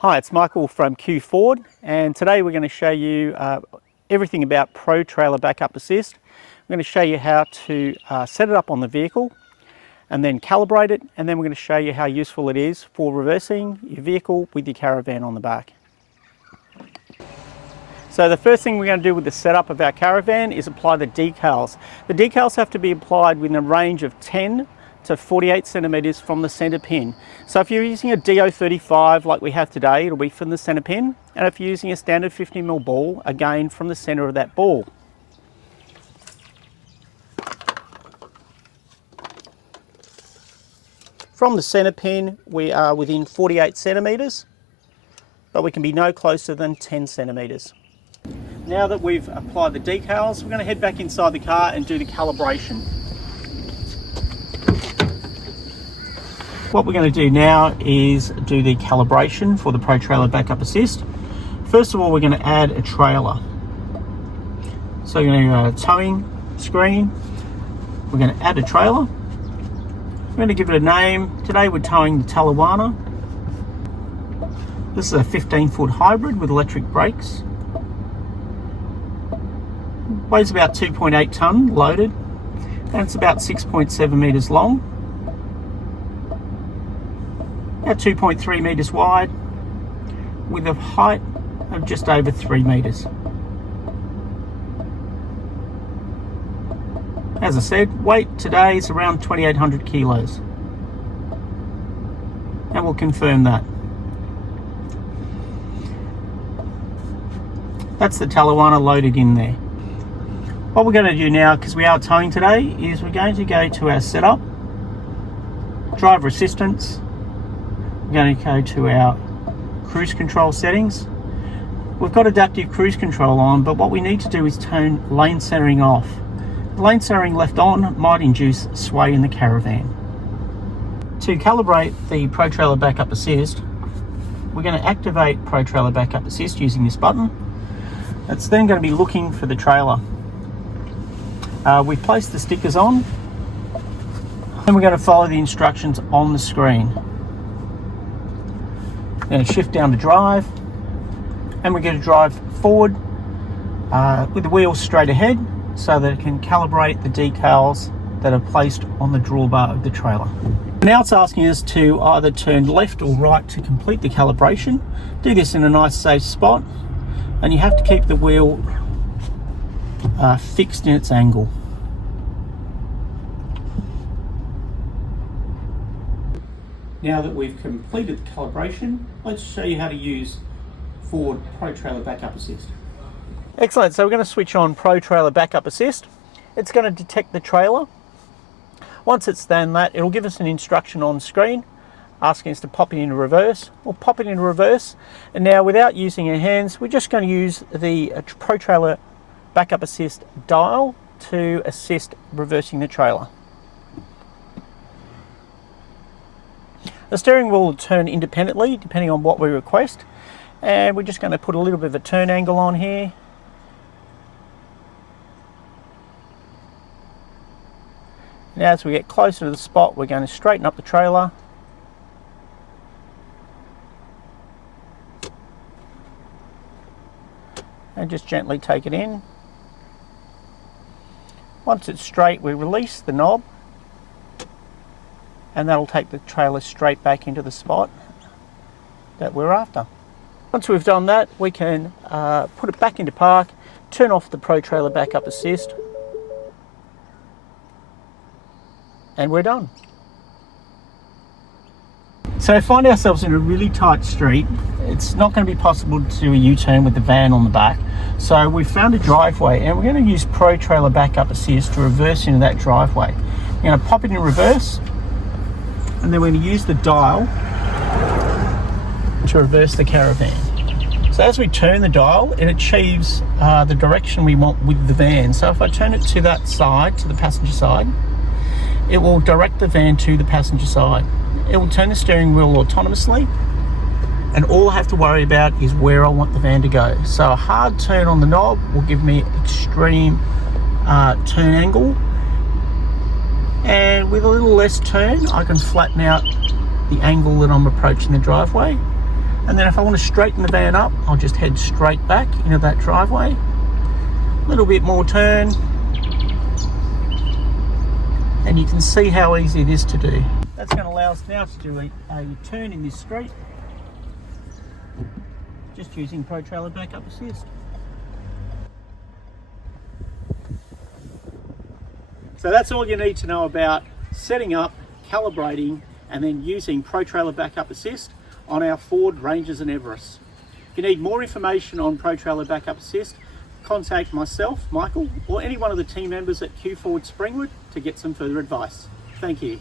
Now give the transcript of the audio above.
Hi, it's Michael from Q Ford, and today we're going to show you everything about Pro Trailer Backup Assist. I'm going to show you how to set it up on the vehicle and then calibrate it, and then we're going to show you how useful it is for reversing your vehicle with your caravan on the back. So the first thing we're going to do with the setup of our caravan is apply the decals. The decals have to be applied within a range of 10 to 48 centimeters from the center pin. So if you're using a DO35 like we have today, it'll be from the center pin, and if you're using a standard 50mm ball, again from the center of that ball. From the center pin, we are within 48 centimeters, but we can be no closer than 10 centimeters. Now that we've applied the decals, we're going to head back inside the car and do the calibration. What we're going to do now is do the calibration for the Pro Trailer Backup Assist. First of all, we're going to add a trailer. So we're going to go towing screen. We're going to add a trailer. We're going to give it a name. Today we're towing the Talawana. This is a 15-foot hybrid with electric brakes. Weighs about 2.8 tonne loaded, and it's about 6.7 metres long. About 2.3 metres wide, with a height of just over 3 metres. As I said, weight today is around 2,800 kilos. And we'll confirm that. That's the Talawana loaded in there. What we're going to do now, because we are towing today, is we're going to go to our setup, driver assistance. We're going to go to our cruise control settings. We've got adaptive cruise control on, but what we need to do is turn lane centering off. Lane centering left on might induce sway in the caravan. To calibrate the Pro Trailer Backup Assist, we're going to activate Pro Trailer Backup Assist using this button. It's then going to be looking for the trailer. We've placed the stickers on, and we're going to follow the instructions on the screen. We're going to shift down to drive, and we're going to drive forward with the wheels straight ahead so that it can calibrate the decals that are placed on the drawbar of the trailer. Now it's asking us to either turn left or right to complete the calibration. Do this in a nice safe spot, and you have to keep the wheel fixed in its angle. Now that we've completed the calibration, let's show you how to use Ford Pro Trailer Backup Assist. Excellent, so we're going to switch on Pro Trailer Backup Assist. It's going to detect the trailer. Once it's done that, it'll give us an instruction on screen asking us to pop it into reverse. We'll pop it into reverse, and now without using our hands, we're just going to use the Pro Trailer Backup Assist dial to assist reversing the trailer. The steering wheel will turn independently depending on what we request, and we're just going to put a little bit of a turn angle on here. Now as we get closer to the spot, we're going to straighten up the trailer. And just gently take it in. Once it's straight, we release the knob, and that'll take the trailer straight back into the spot that we're after. Once we've done that, we can put it back into park, turn off the Pro Trailer Backup Assist, and we're done. So find ourselves in a really tight street. It's not going to be possible to do a U-turn with the van on the back. So we've found a driveway, and we're going to use Pro Trailer Backup Assist to reverse into that driveway. We're going to pop it in reverse, and then we're going to use the dial to reverse the caravan. So as we turn the dial, it achieves the direction we want with the van. So if I turn it to that side, to the passenger side, it will direct the van to the passenger side. It will turn the steering wheel autonomously, and all I have to worry about is where I want the van to go. So a hard turn on the knob will give me extreme turn angle, and with a little less turn I can flatten out the angle that I'm approaching the driveway. And then if I want to straighten the van up, I'll just head straight back into that driveway. A little bit more turn. And you can see how easy it is to do. That's going to allow us now to do a turn in this street, just using Pro Trailer Backup Assist. So that's all you need to know about setting up, calibrating, and then using Pro Trailer Backup Assist on our Ford Rangers and Everests. If you need more information on Pro Trailer Backup Assist, contact myself, Michael, or any one of the team members at Q Ford Springwood to get some further advice. Thank you.